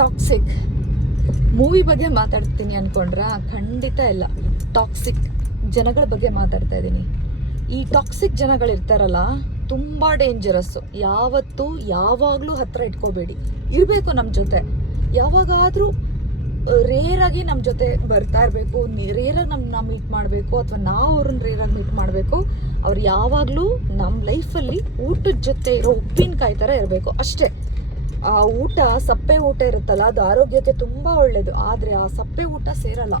Toxic movie ಬಗ್ಗೆ ಮಾತಾಡ್ತೀನಿ ಅಂದ್ಕೊಂಡ್ರಾ? ಖಂಡಿತ ಇಲ್ಲ. ಟಾಕ್ಸಿಕ್ ಜನಗಳ ಬಗ್ಗೆ ಮಾತಾಡ್ತಾ ಇದ್ದೀನಿ. ಈ ಟಾಕ್ಸಿಕ್ ಜನಗಳಿರ್ತಾರಲ್ಲ, ತುಂಬ ಡೇಂಜರಸ್ಸು. ಯಾವತ್ತೂ ಯಾವಾಗಲೂ ಹತ್ರ ಇಟ್ಕೋಬೇಡಿ. ಇರಬೇಕು ನಮ್ಮ ಜೊತೆ, ಯಾವಾಗಾದರೂ ರೇರಾಗಿ ನಮ್ಮ ಜೊತೆ ಬರ್ತಾ ಇರಬೇಕು, ರೇರಾಗಿ ನಮ್ಮನ್ನ ಮೀಟ್ ಮಾಡಬೇಕು, ಅಥವಾ ನಾವು ಅವ್ರನ್ನ ರೇರಾಗಿ ಮೀಟ್ ಮಾಡಬೇಕು. ಅವ್ರು ಯಾವಾಗಲೂ ನಮ್ಮ ಲೈಫಲ್ಲಿ ಊಟದ ಜೊತೆ ಇರೋ ಉಪ್ಪಿನಕಾಯಿ ಥರ ಇರಬೇಕು ಅಷ್ಟೇ. ಆ ಊಟ, ಸಪ್ಪೆ ಊಟ ಇರುತ್ತಲ್ಲ, ಅದು ಆರೋಗ್ಯಕ್ಕೆ ತುಂಬ ಒಳ್ಳೆಯದು. ಆದರೆ ಆ ಸಪ್ಪೆ ಊಟ ಸೇರಲ್ಲ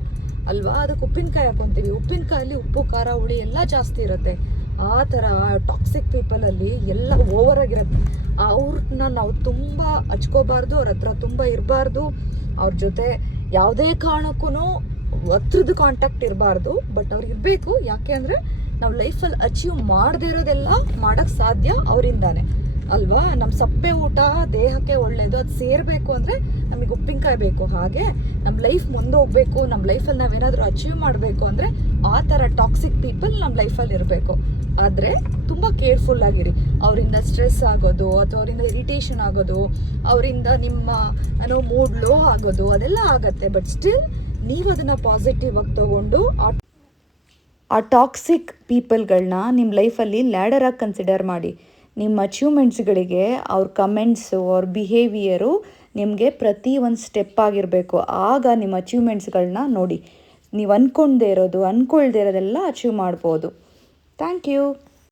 ಅಲ್ವಾ? ಅದಕ್ಕೆ ಉಪ್ಪಿನಕಾಯಿ ಹಾಕೊತೀವಿ. ಉಪ್ಪಿನಕಾಯಲ್ಲಿ ಉಪ್ಪು, ಖಾರ, ಹುಳಿ ಎಲ್ಲ ಜಾಸ್ತಿ ಇರುತ್ತೆ. ಆ ಥರ ಟಾಕ್ಸಿಕ್ ಪೀಪಲಲ್ಲಿ ಎಲ್ಲ ಓವರ್ ಆಗಿರುತ್ತೆ. ಅವ್ರನ್ನ ನಾವು ತುಂಬ ಹಚ್ಕೋಬಾರ್ದು, ಅವ್ರ ಹತ್ರ ತುಂಬ ಇರಬಾರ್ದು. ಅವ್ರ ಜೊತೆ ಯಾವುದೇ ಕಾರಣಕ್ಕೂ ಹತ್ರದ ಕಾಂಟ್ಯಾಕ್ಟ್ ಇರಬಾರ್ದು. ಬಟ್ ಅವ್ರು ಇರಬೇಕು. ಯಾಕೆ ಅಂದರೆ ನಾವು ಲೈಫಲ್ಲಿ ಅಚೀವ್ ಮಾಡದೇ ಇರೋದೆಲ್ಲ ಮಾಡೋಕ್ಕೆ ಸಾಧ್ಯ ಅವರಿಂದಾನೆ ಅಲ್ವಾ? ನಮ್ಮ ಸಪ್ಪೆ ಊಟ ದೇಹಕ್ಕೆ ಒಳ್ಳೆಯದು. ಅದು ಸೇರಬೇಕು ಅಂದರೆ ನಮಗೆ ಉಪ್ಪಿನಕಾಯಿ ಬೇಕು. ಹಾಗೆ ನಮ್ಮ ಲೈಫ್ ಮುಂದೆ ಹೋಗಬೇಕು, ನಮ್ಮ ಲೈಫಲ್ಲಿ ನಾವೇನಾದರೂ ಅಚೀವ್ ಮಾಡಬೇಕು ಅಂದರೆ ಆ ಥರ ಟಾಕ್ಸಿಕ್ ಪೀಪಲ್ ನಮ್ಮ ಲೈಫಲ್ಲಿ ಇರಬೇಕು. ಆದರೆ ತುಂಬ ಕೇರ್ಫುಲ್ ಆಗಿರಿ. ಅವರಿಂದ ಸ್ಟ್ರೆಸ್ ಆಗೋದು, ಅಥವಾ ಅವರಿಂದ ಇರಿಟೇಷನ್ ಆಗೋದು, ಅವರಿಂದ ನಿಮ್ಮ ಮೂಡ್ ಲೋ ಆಗೋದು, ಅದೆಲ್ಲ ಆಗತ್ತೆ. ಬಟ್ ಸ್ಟಿಲ್ ನೀವು ಅದನ್ನು ಪಾಸಿಟಿವ್ ಆಗಿ ತೊಗೊಂಡು ಆ ಟಾಕ್ಸಿಕ್ ಪೀಪಲ್ಗಳನ್ನ ನಿಮ್ಮ ಲೈಫಲ್ಲಿ ಲ್ಯಾಡರಾಗಿ ಕನ್ಸಿಡರ್ ಮಾಡಿ. ನಿಮ್ಮ ಅಚೀವ್ಮೆಂಟ್ಸ್ಗಳಿಗೆ ಅವ್ರ ಕಮೆಂಟ್ಸು, ಅವ್ರ ಬಿಹೇವಿಯರು ನಿಮಗೆ ಪ್ರತಿ ಒಂದು ಸ್ಟೆಪ್ ಆಗಿರಬೇಕು. ಆಗ ನಿಮ್ಮ ಅಚೀವ್ಮೆಂಟ್ಸ್ಗಳನ್ನ ನೋಡಿ, ನೀವು ಅಂದ್ಕೊಳ್ದೇ ಇರೋದೆಲ್ಲ ಅಚೀವ್ ಮಾಡ್ಬೋದು. Thank you.